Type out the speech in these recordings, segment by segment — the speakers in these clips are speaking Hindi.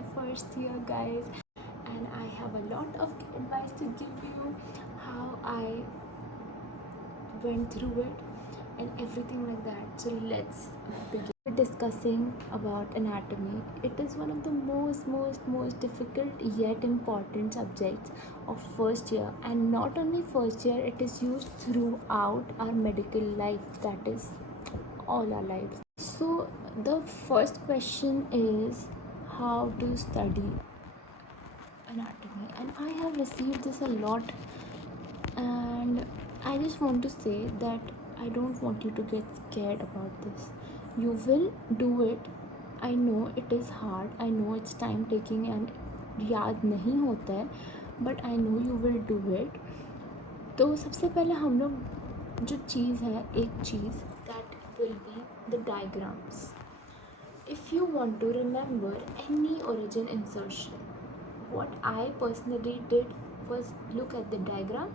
my first year, guys, and I have a lot of advice to give you how I went through it and everything like that. So let's begin. We're discussing about anatomy. It is one of the most difficult yet important subjects of first year, and not only first year, it is used throughout our medical life, that is all our lives. So the first question is how to study anatomy, and I have received this a lot, and I just want to say that I don't want you to get scared about this. You will do it. I know it is hard, I know it's time taking and याद नहीं होता है, but I know you will do it. तो सबसे पहले हम लोग जो चीज़ है, एक चीज़ that will be the diagrams. If you want to remember any origin insertion, what I personally did was look at the diagram,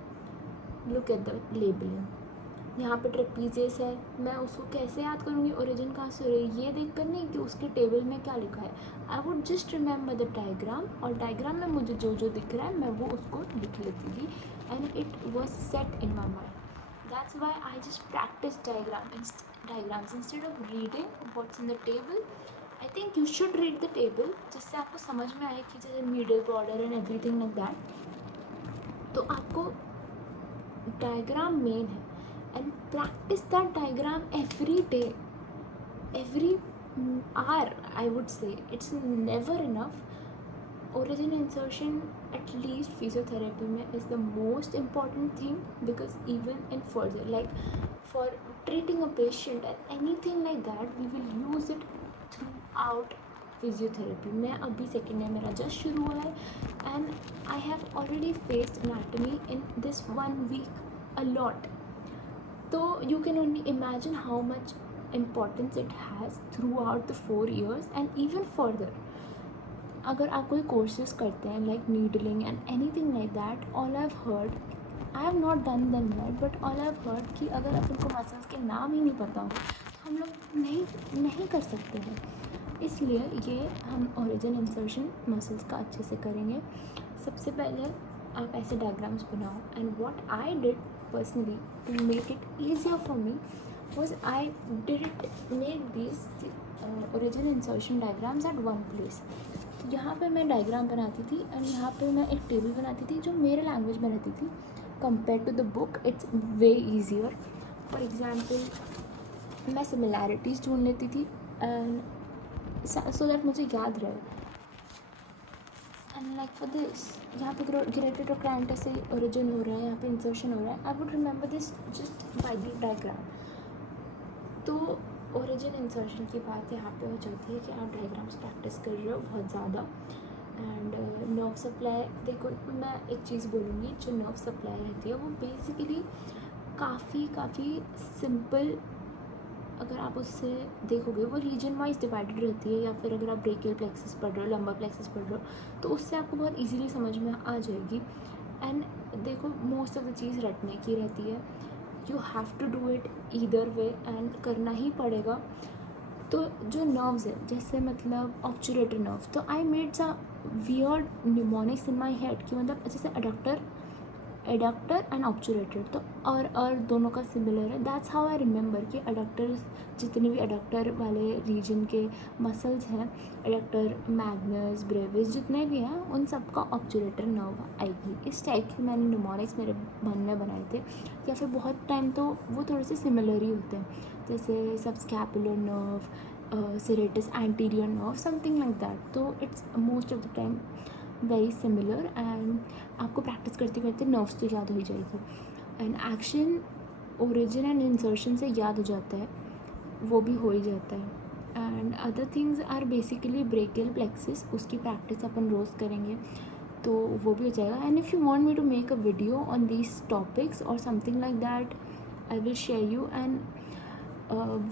look at the labeling. यहाँ पे ट्रेपीजियस है, मैं उसको कैसे याद करूँगी ओरिजिन कहाँ से हो रही है, ये देख कर नहीं कि उसके टेबल में क्या लिखा है. I would just remember the diagram, और डायग्राम में मुझे जो जो दिख रहा है मैं वो उसको लिख लेती थी, and it was set in my mind. That's why I just practice diagrams instead of reading what's in the table. I think you should read the table, जिससे आपको समझ में आए कि जैसे middle border and everything like that. तो आपको डायग्राम मेन है, and practice that diagram every day, every hour. I would say it's never enough. Origin insertion, at least physiotherapy mein, is the most important thing, because even in further, like for treating a patient and anything like that, we will use it throughout physiotherapy. मैं अभी सेकेंड ईयर मेरा जस्ट शुरू हुआ है, and I have already faced anatomy in this 1 week a lot. So you can only imagine how much importance it has throughout the 4 years and even further. अगर आप कोई कोर्सेज करते हैं like needling and anything like that, all I've heard, I have not done them yet, but all I've heard कि अगर अपन को मसल्स के नाम ही नहीं पता हो तो हम लोग नहीं कर सकते हैं. इसलिए ये हम ओरिजिन इंसर्शन मसल्स का अच्छे से करेंगे. सबसे पहले आप ऐसे डायग्राम्स बनाओ, and what I did personally to make it easier for me was I made these origin insertion diagrams at one place. यहाँ पे मैं डायग्राम बनाती थी, एंड यहाँ पे मैं एक टेबल बनाती थी जो मेरे लैंग्वेज में रहती थी. Compare to the book it's way easier. For example मैं सिमिलैरिटीज़ ढूंढ लेती थी, एंड सो दैट मुझे याद रहे. एंड लाइक फॉर दिस, यहाँ पे ग्रेटिडोक्रांटस से ओरिजिन हो रहा है, यहाँ पे इंसर्शन हो रहा है. I would remember this just by the diagram. तो ओरिजिन इंसर्शन की बात यहाँ पे हो जाती है कि आप डायग्राम्स प्रैक्टिस कर रहे हो बहुत ज़्यादा. एंड नर्व सप्लाई, देखो मैं एक चीज़ बोलूँगी, जो नर्व सप्लाई रहती है वो बेसिकली काफ़ी सिंपल. अगर आप उससे देखोगे वो रीजन वाइज डिवाइडेड रहती है, या फिर अगर आप ब्रेकियल प्लेक्सस पढ़ रहे हो, लंबर प्लेक्सस पढ़ रहे हो, तो उससे आपको बहुत इजीली समझ में आ जाएगी. एंड देखो मोस्ट ऑफ द चीज़ रटने की रहती है. You have to do it either way, and करना ही पड़ेगा. तो जो नर्व्स है, जैसे मतलब ऑब्चुरेटर नर्व, तो आई मेड सा weird mnemonics in my head कि मतलब जैसे एडक्टर एंड ऑब्चुरेटर, तो और दोनों का सिमिलर है. दैट्स हाउ आई रिमेंबर कि एडक्टर, जितने भी एडक्टर वाले रीजन के मसल्स हैं, एडक्टर मैग्नस ब्रेविस जितने भी हैं, उन सब का ऑब्चुरेटर नर्व आएगी. इस टाइप की मैंने न्यूमोनिक्स मेरे मन में बनाए थे, या फिर बहुत टाइम तो वो थोड़े से सिमिलर ही होते हैं, जैसे subscapular nerve, serratus anterior nerve, something like that. तो it's most of the time very similar, and आपको प्रैक्टिस करते करते नर्व्स तो याद हो जाएगी. And action origin and insertion से याद हो जाता है, वो भी हो ही जाता है. And other things are basically brachial plexus, उसकी प्रैक्टिस अपन रोज़ करेंगे तो वो भी हो जाएगा. And if you want me to make a video on these topics और something like that, I will share you. And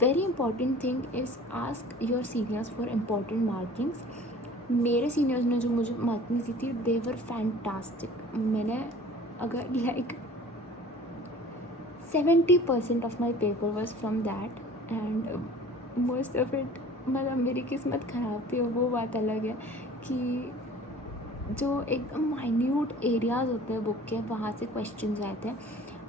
very important thing is ask your seniors for important markings. मेरे सीनियर्स ने जो मुझे मार्किंग दी थी, दे वर फैंटास्टिक. मैंने अगर like 70% of my paper was from that, and most of it मतलब मेरी किस्मत ख़राब थी, वो बात अलग है कि जो एकदम माइन्यूट एरियाज़ होते हैं बुक के, वहाँ से क्वेश्चंस आए थे.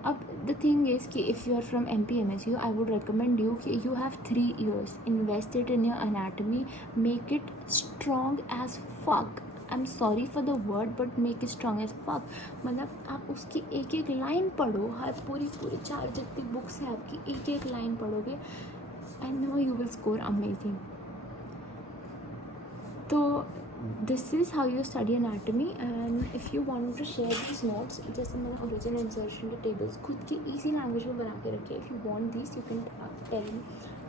अब द थिंग इज़ कि if you are from MPMSU, I would recommend you कि you have 3 years, invest it in your anatomy, make it strong as fuck. I am sorry for the word but make it strong as fuck. मतलब आप उसकी एक एक लाइन पढ़ो, हर पूरी 4 जितनी बुक्स है आपकी, एक एक लाइन पढ़ोगे, I know you will score amazing. तो this is how you study anatomy. And if you want to share this notes, जैसे मैंने ओरिजिन इंसर्शन के टेबल्स खुद की ईजी लैंग्वेज में बना के रखे. If you want this, you can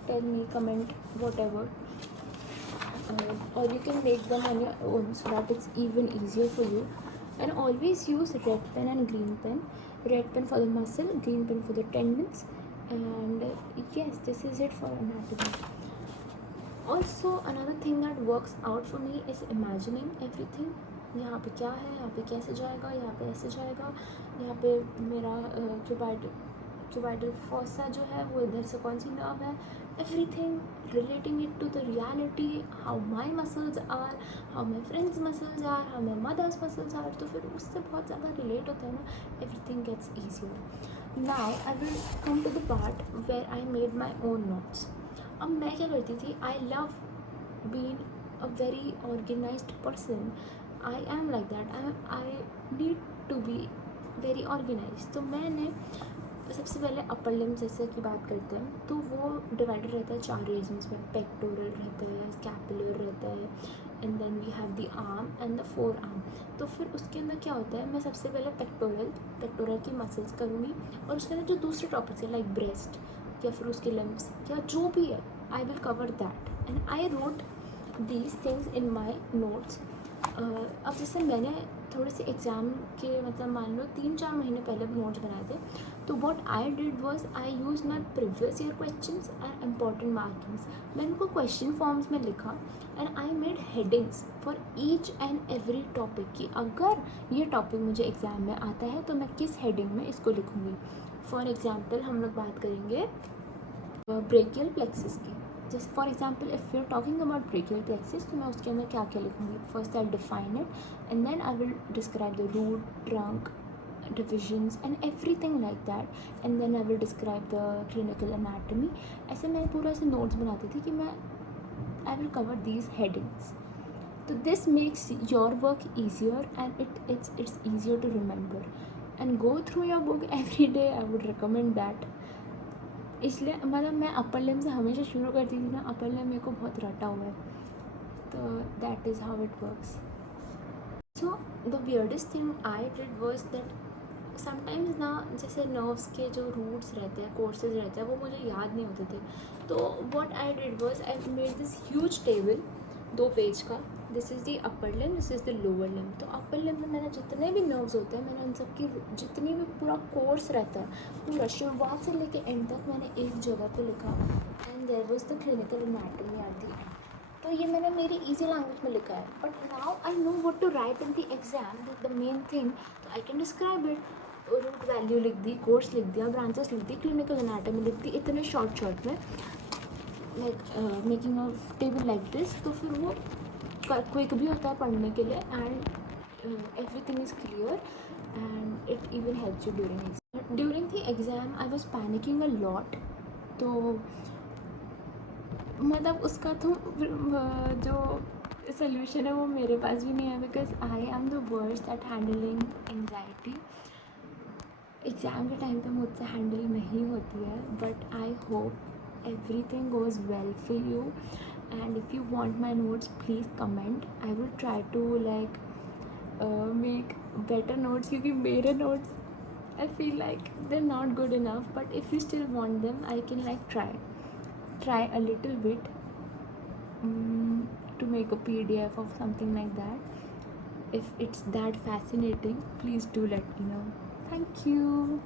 tell me, comment, whatever, or you can make them on your own so that it's even easier for you. And always use red pen and green pen. Red pen for the muscle, green pen for the tendons. And yes, this is it for anatomy. Also, another thing that works out for me is imagining everything. यहाँ पे क्या है, यहाँ पे कैसे जाएगा, यहाँ पे ऐसे जाएगा, यहाँ पे मेरा cubital fossa जो है वो इधर से कौन सी नर्व है. Everything, relating it to the reality, how my muscles are, how my friends' muscles are, how my mother's muscles are. तो फिर उससे बहुत ज़्यादा relate होता है ना. Everything gets easier. Now I will come to the part where I made my own notes. अब मैं क्या करती थी, I love being a very organized person. I am like that. I need to be very organized. तो मैंने सबसे पहले अपर लिम्ब जैसे की बात करते हैं तो वो डिवाइडेड रहता है 4 रीजन्स में. पेक्टोरल रहता है, स्कैपुलर रहता है, and then we have the arm and the forearm. तो फिर उसके अंदर क्या होता है, मैं सबसे पहले पेक्टोरल की मसल्स करूँगी, और उसके अंदर जो दूसरे टॉपिक्स है लाइक ब्रेस्ट या फिर उसके लिम्ब्स या जो भी है, I will cover that. And I wrote these things in my notes. अब जैसे मैंने थोड़े से एग्ज़ाम के मतलब मान लो 3-4 महीने पहले भी नोट्स बनाए थे. तो what I did was I use my previous year questions and important markings. मैंने उनको क्वेश्चन फॉर्म्स में लिखा and I made headings for each and every topic कि अगर ये टॉपिक मुझे एग्ज़ाम में आता है तो मैं किस हेडिंग में इसको लिखूँगी. फॉर एग्ज़ाम्पल हम लोग बात करेंगे ब्रेकियल प्लेक्सिस की. जैसे for example if you are talking about brachial plexus तो मैं उसके अंदर क्या क्या लिखूँगी. First I define it and then I will describe the root, trunk, divisions and everything like that, and then I will describe the clinical anatomy. ऐसे मैं पूरा ऐसे नोट्स बनाती थी कि मैं I will cover these headings. So this makes your work easier and it's easier to remember and go through your book every day. I would recommend that. इसलिए मतलब मैं अपर लिम्ब से हमेशा शुरू करती थी ना. अपर लिम्ब मेरे को बहुत रटा हुआ है, तो that is how it works. So the weirdest thing I did was that sometimes ना जैसे नर्व्स के जो रूट्स रहते हैं, कोर्सेज रहते हैं, वो मुझे याद नहीं होते थे. तो what I did was I made this huge table 2 page का. This is the upper limb, this is the lower limb. तो अपर लिम्ब में मैंने जितने भी नर्व्स होते हैं मैंने उन सब की जितनी भी पूरा कोर्स रहता है पूरा शुरुआत से लेके एंड तक मैंने एक जगह पे लिखा. And there was the clinical anatomy at the end. तो ये मैंने मेरी ईजी लैंग्वेज में लिखा है. But now I know what to write in the exam, the main thing. तो I can describe it. Root value लिख दी, कोर्स लिख दिया, ब्रांचेस लिख दी, क्लिनिकल एनाटॉमी लिख दी, इतने शॉर्ट में like making a table like this. तो फिर वो क्विक भी होता है पढ़ने के लिए and everything is clear and it even helps you during the exam. I was panicking a lot. तो मतलब उसका तो जो सोल्यूशन है वो मेरे पास भी नहीं है, because I am the worst at handling anxiety. Exam के टाइम पे मुझसे हैंडल नहीं होती है. But I hope everything goes well for you. And if you want my notes please comment. I will try to like make better notes, क्योंकि मेरे notes I feel like they are not good enough. But if you still want them I can like try a little bit to make a PDF of something like that. If it's that fascinating, please do let me know. Thank you.